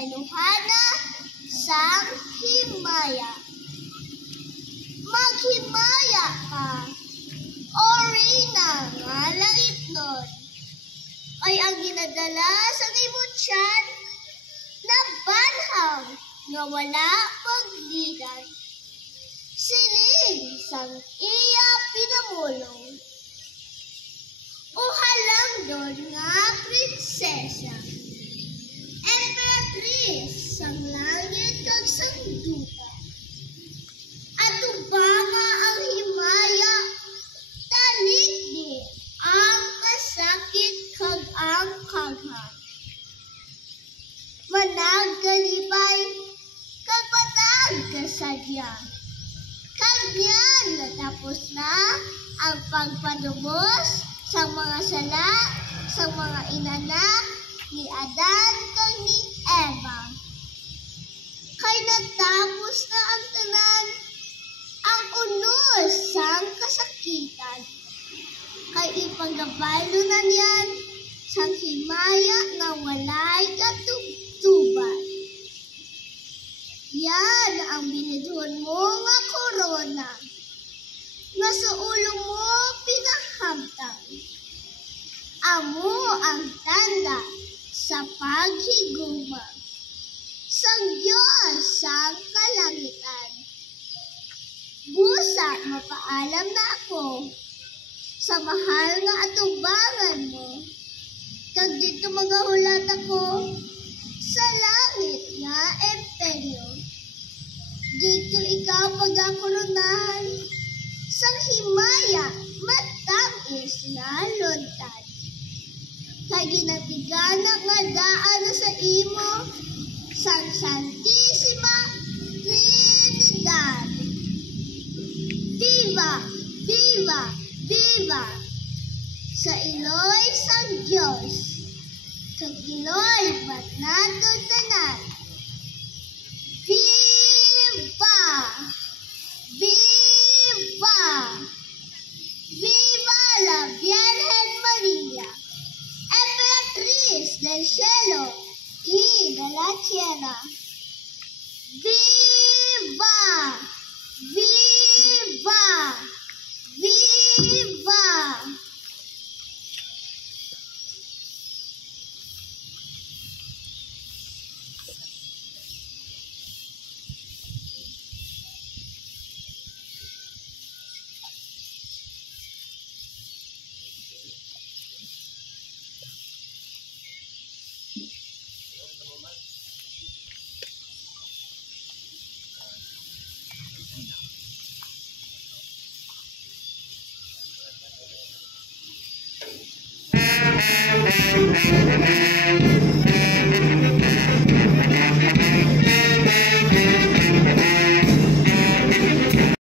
bayluhana sang himaya. Maghimaya ka, o Reyna nga langit nun, ay ang ginadala sa imong tiyan na banhaw nga wala paglidan. Siling sang iya pinamulong, o halangdon nga prinsesa, emperatris sang langit kag sang duta. At ubanga ang himaya, talikdi ang kasakit kag ang kaghang. Managkalipay kag patag kasadya. Kanyan natapos na ang pagpadubos sa mga sala sa mga inanak ni Adan kag ni Eva. Kay natapos na ang tanan, ang unos sang kasakitan. Kay ipagabalo na niyan sang himaya nga walay katubtuban. Yan ang binidhon mo nga korona, nga sa ulo mo pinahamtang. Amo ang tanda sa paghiguma sang Diyos sang kalangitan. Busa mapaalam na ako sa mahal nga atubangan mo, kag dito magahulat ako sa langit nga imperyo. Dito ikaw pagakoronahan sang himaya matamis na luntad. Kay ginatigana nga daan sa imo sang Santissima Trinidad. Viva! Viva! Viva! Sa iloy sang Diyos, kag iloy ba't natong tanan,